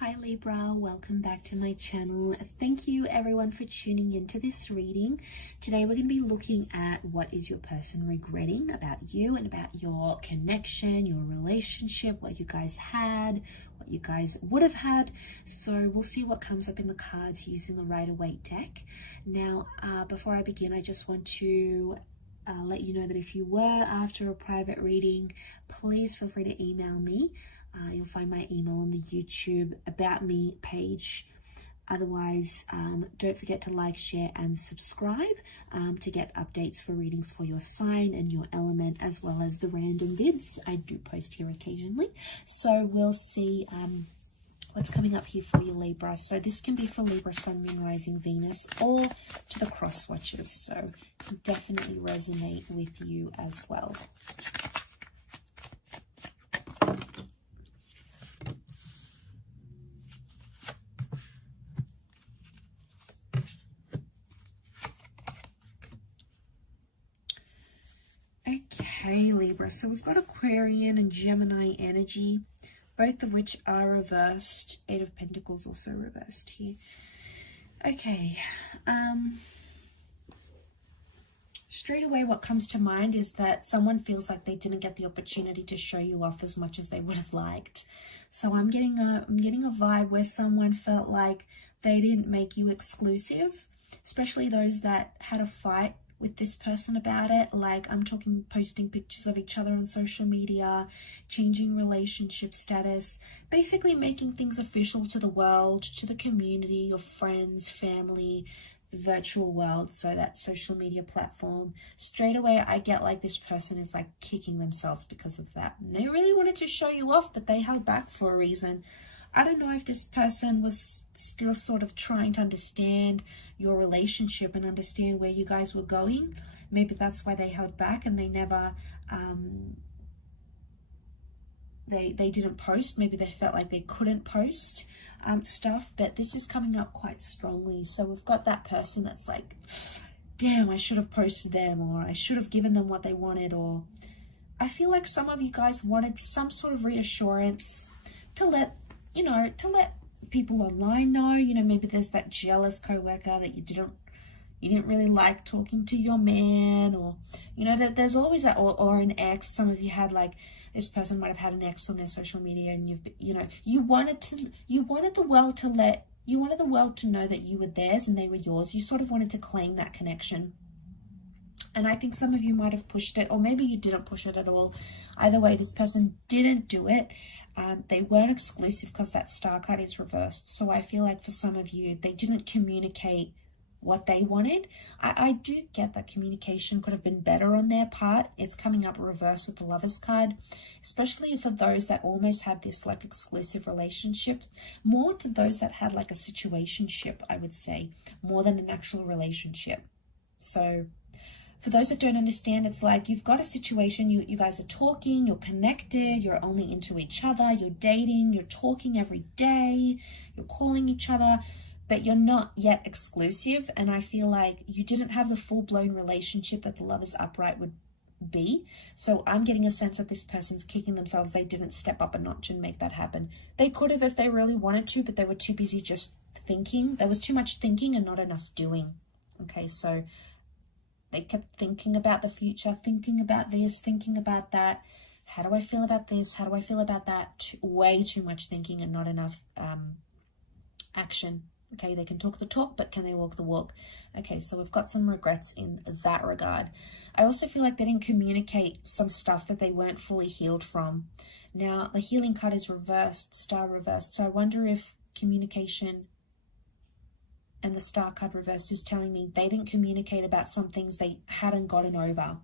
Hi Libra, welcome back to my channel. Thank you everyone for tuning into this reading. Today we're going to be looking at what is your person regretting about you and about your connection, your relationship, what you guys had, what you guys would have had. So we'll see what comes up in the cards using the Rider-Waite deck. Now, before I begin, I just want to let you know that if you were after a private reading, please feel free to email me. You'll find my email on the YouTube About Me page. Otherwise, don't forget to like, share, and subscribe to get updates for readings for your sign and your element, as well as the random vids I do post here occasionally. So we'll see what's coming up here for you, Libra. So this can be for Libra, Sun, Moon, Rising, Venus, or to the cross watchers. So definitely resonate with you as well. Okay, Libra, so we've got Aquarian and Gemini energy, both of which are reversed. Eight of Pentacles also reversed here. Okay, straight away what comes to mind is that someone feels like they didn't get the opportunity to show you off as much as they would have liked. So I'm getting a vibe where someone felt like they didn't make you exclusive, especially those that had a fight with this person about it. Like, I'm talking posting pictures of each other on social media, changing relationship status, basically making things official to the world, to the community, your friends, family, the virtual world, so that social media platform. Straight away I get like this person is like kicking themselves because of that. And they really wanted to show you off, but they held back for a reason. I don't know if this person was still sort of trying to understand your relationship and understand where you guys were going. Maybe that's why they held back and they never, they didn't post. Maybe they felt like they couldn't post stuff, but this is coming up quite strongly. So we've got that person that's like, damn, I should have posted them, or I should have given them what they wanted, or I feel like some of you guys wanted some sort of reassurance to let people online know, maybe there's that jealous coworker that you didn't really like talking to your man, or, that there's always that, or an ex. Some of you had like, this person might have had an ex on their social media, and you wanted the world to know that you were theirs and they were yours. You sort of wanted to claim that connection. And I think some of you might have pushed it, or maybe you didn't push it at all. Either way, this person didn't do it. They weren't exclusive because that star card is reversed. So I feel like for some of you, they didn't communicate what they wanted. I do get that communication could have been better on their part. It's coming up reverse with the Lovers card, especially for those that almost had this like exclusive relationship, more to those that had like a situationship, I would say, more than an actual relationship. So for those that don't understand, it's like you've got a situation, you guys are talking, you're connected, you're only into each other, you're dating, you're talking every day, you're calling each other, but you're not yet exclusive. And I feel like you didn't have the full-blown relationship that the Lovers upright would be. So I'm getting a sense that this person's kicking themselves. They didn't step up a notch and make that happen. They could have if they really wanted to, but they were too busy just thinking. There was too much thinking and not enough doing. Okay, so they kept thinking about the future, thinking about this, thinking about that. How do I feel about this? How do I feel about that? Way too much thinking and not enough action. Okay, they can talk the talk, but can they walk the walk? Okay, so we've got some regrets in that regard. I also feel like they didn't communicate some stuff that they weren't fully healed from. Now, the healing card is reversed, star reversed. So I wonder if communication and the star card reversed is telling me they didn't communicate about some things they hadn't gotten over,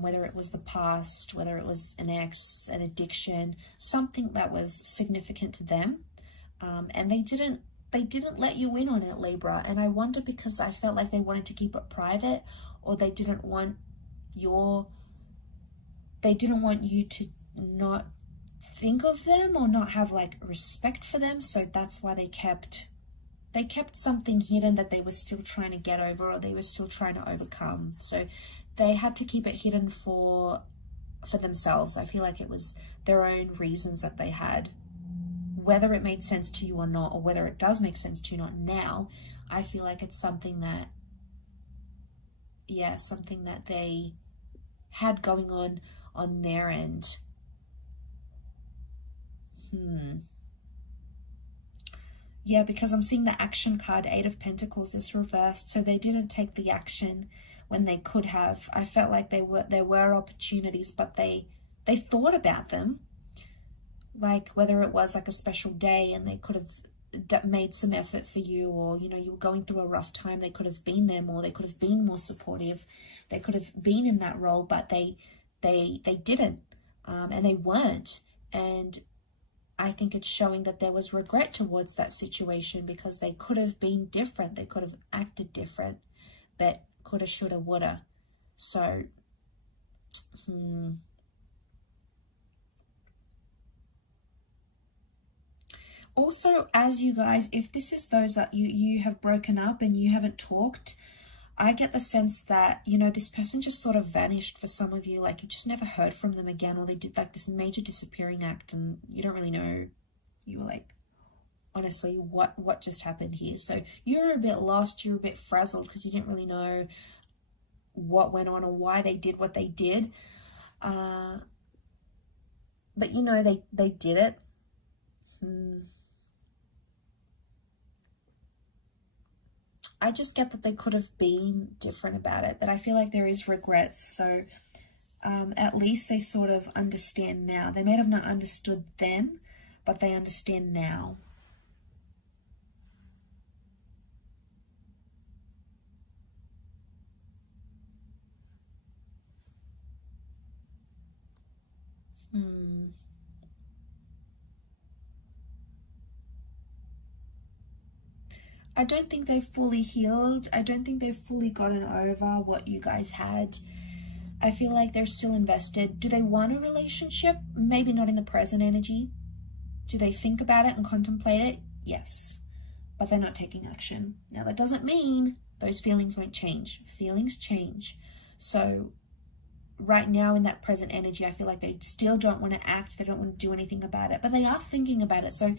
whether it was the past, whether it was an ex, an addiction, something that was significant to them, and they didn't let you in on it, Libra. And I wonder because I felt like they wanted to keep it private, or they didn't want you to not think of them or not have like respect for them. So that's why they kept something hidden that they were still trying to get over, or they were still trying to overcome. So they had to keep it hidden for themselves. I feel like it was their own reasons that they had whether it made sense to you or not, or whether it does make sense to you or not now, I feel like it's something that, yeah, something that they had going on their end. Yeah, because I'm seeing the action card, 8 of Pentacles, is reversed. So they didn't take the action when they could have. I felt like there were opportunities, but they thought about them. Like whether it was like a special day and they could have made some effort for you, or, you know, you were going through a rough time, they could have been there more, they could have been more supportive, they could have been in that role, but they didn't, and they weren't. And I think it's showing that there was regret towards that situation, because they could have been different, they could have acted different, but coulda, shoulda, woulda. So also, as you guys, if this is those that you have broken up and you haven't talked, I get the sense that, you know, this person just sort of vanished for some of you. Like you just never heard from them again, or they did like this major disappearing act and you don't really know. You were like, honestly, what just happened here? So you're a bit lost, you're a bit frazzled because you didn't really know what went on or why they did what they did. But you know, they did it. I just get that they could have been different about it, but I feel like there is regrets. So at least they sort of understand now. They may have not understood then, but they understand now. I don't think they've fully healed. I don't think they've fully gotten over what you guys had. I feel like they're still invested. Do they want a relationship? Maybe not in the present energy. Do they think about it and contemplate it? Yes. But they're not taking action. Now, that doesn't mean those feelings won't change. Feelings change. So right now in that present energy, I feel like they still don't want to act. They don't want to do anything about it. But they are thinking about it. So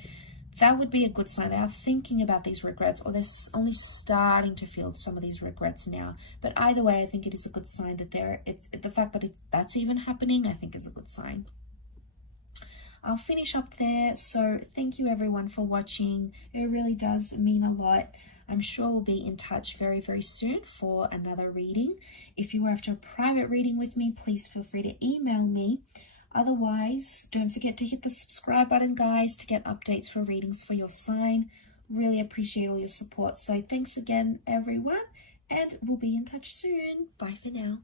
that would be a good sign. They are thinking about these regrets, or they're only starting to feel some of these regrets now. But either way, I think it is a good sign that the fact that that's even happening, I think is a good sign. I'll finish up there. So thank you everyone for watching. It really does mean a lot. I'm sure we'll be in touch very, very soon for another reading. If you are after a private reading with me, please feel free to email me. Otherwise, don't forget to hit the subscribe button, guys, to get updates for readings for your sign. Really appreciate all your support. So thanks again, everyone, and we'll be in touch soon. Bye for now.